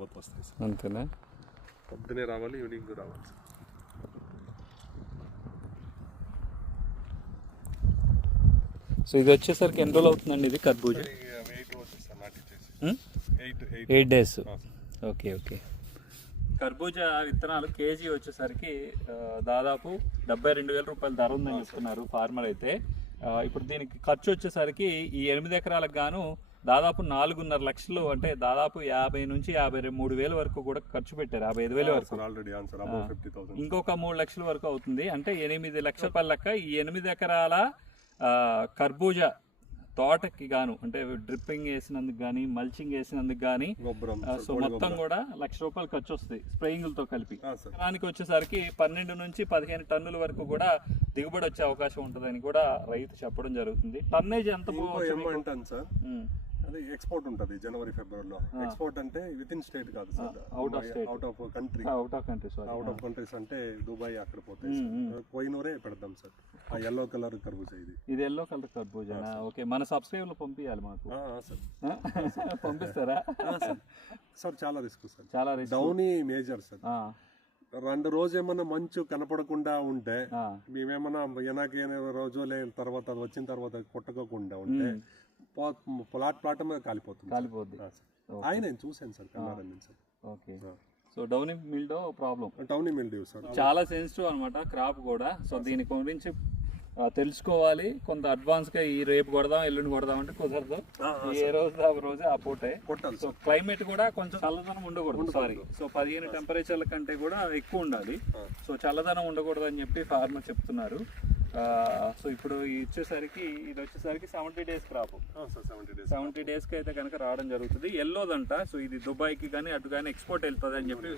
తర్వాత వస్తాయి సార్. అంతేనా? పొద్దునే రావాలి, ఈవినింగ్ రావాలి సార్. సో ఇది వచ్చేసరికి ఎన్ని రోజులు అవుతుందండి ఇది కర్బూజా? 8 days. Okay okay. కర్బూజా విత్తనాలు కేజీ వచ్చేసరికి దాదాపు 72,000 రూపాయల ధర ఉందని చెప్తున్నారు ఫార్మర్ అయితే. ఇప్పుడు దీనికి ఖర్చు వచ్చేసరికి ఈ 8 ఎకరాలకు గాను దాదాపు 4.5 లక్షలు, అంటే దాదాపు 50 నుంచి 53,000 వరకు కూడా ఖర్చు పెట్టారు. 55,000 వరకు. ఇంకొక 3 లక్షల వరకు అవుతుంది. అంటే 8 లక్షల రూపాయల లెక్క ఈ 8 ఎకరాల కర్బూజా తోటకి గాను, అంటే డ్రిప్పింగ్ వేసినందుకు కానీ మల్చింగ్ వేసినందుకు కానీ సో మొత్తం కూడా 1 లక్ష రూపాయలు ఖర్చు వస్తుంది స్ప్రేయింగ్లతో కలిపి. దానికి వచ్చేసరికి 12 నుంచి 15 టన్నుల వరకు కూడా దిగుబడి వచ్చే అవకాశం ఉంటుందని కూడా రైతు చెప్పడం జరుగుతుంది. టన్నేజ్ ఎంత అది ఎక్స్పోర్ట్ ఉంటుంది జనవరి ఫిబ్రవరిలో. ఎక్స్పోర్ట్ అంటే విత్ ఇన్ స్టేట్ కాదు సార్, అవుట్ ఆఫ్ కంట్రీస్ అంటే దుబాయ్ అక్కడ పోతాయి. కోహినూరే పెడతాం సార్. ఆ ఎల్లో కలర్ కర్బూజా ఇది ఎల్లో కలర్ కర్బూజా. ఓకే, మన సబ్స్క్రైబర్లు పంపించాలి మాకు పంపిస్తారా సార్? చాలా రిస్క్ సార్, చాలా రిస్క్. Downey major sir. 2 రోజు ఏమన్నా మంచు కనపడకుండా ఉంటే, మేమేమన్నా ఎనాకైనా రోజు తర్వాత అది వచ్చిన తర్వాత కొట్టకోకుండా ఉంటే ప్లాట్ మీద కాలిపోతుంది. ఆయన చూసాను సార్, కన్నారని sir. Okay, so downy mildew problem, downy mildew sir చాలా సెన్సిటివ్ అనమాట క్రాప్ కూడా. సో దీని గురించి తెలుసుకోవాలి. కొంత అడ్వాన్స్ గా ఈ రేపు కొడదాం ఎల్లుండి కొడదాం అంటే కుదరదు. ఏ రోజు ఆ రోజే ఆ పూటే కొట్టాలి. సో క్లైమేట్ కూడా కొంచెం చల్లదనం ఉండకూడదు. సో 15 టెంపరేచర్ల కంటే కూడా ఎక్కువ ఉండాలి. సో చల్లదనం ఉండకూడదు అని చెప్పి ఫార్మర్ చెప్తున్నారు. సో ఇప్పుడు వచ్చేసరికి ఇది వచ్చేసరికి 70 days క్రాప్. 70 days కి అయితే కనుక రావడం జరుగుతుంది. ఎల్లోదంట. సో ఇది దుబాయ్కి కానీ అటు కానీ ఎక్స్పోర్ట్ వెళ్తుంది అని చెప్పి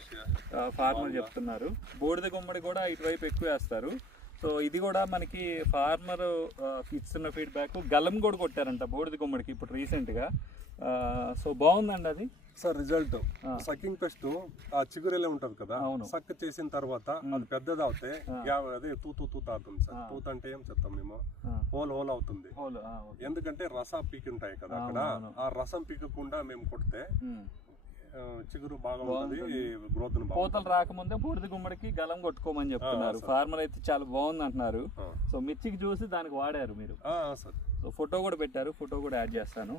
ఫార్మర్ చెప్తున్నారు. బూడిద గుమ్మడి కూడా ఇటువైపు ఎక్కువ వేస్తారు. సో ఇది కూడా మనకి ఫార్మర్ ఇస్తున్న ఫీడ్బ్యాక్. గలం కూడా కొట్టారంట బూడిద గుమ్మడికి ఇప్పుడు రీసెంట్గా. సో బాగుందండి అది సార్ రిజల్ట్. సకింగ్ పెస్ట్ ఆ చిగురెలే ఉంటది కదా, సక్ చేసిన తర్వాత అది పెద్దది అవుతే అదే తూతూ అవుతుంది సార్. తూత్ అంటే ఏం చెప్తాం మేము, హోల్ అవుతుంది. ఎందుకంటే రస పీకి ఉంటాయి కదా అక్కడ, ఆ రసం పీకకుండా మేము కొడితే చిగురు బాగా ఉంటుంది, గ్రోత్. కోతలు రాకముందే బూడిద గుమ్మడికి గలం కొట్టుకోమని చెప్తున్నారు ఫార్మర్ అయితే. చాలా బాగుంది అంటున్నారు. సో మిర్చికి చూసి దానికి వాడారు మీరు. సో ఫోటో కూడా పెట్టారు, ఫోటో కూడా యాడ్ చేస్తాను.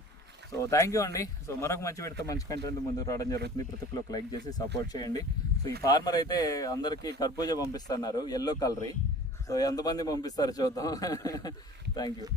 సో థ్యాంక్ యూ అండి. సో మరొక మంచి పెడితే మంచి కంటెంట్ ముందుకు రావడం జరుగుతుంది. ప్రతి ఒక్కరు లైక్ చేసి సపోర్ట్ చేయండి. సో ఈ ఫార్మర్ అయితే అందరికీ కర్బూజా పంపిస్తున్నారు ఎల్లో కలర్. సో ఎంతమంది పంపిస్తారో చూద్దాం. Thank you.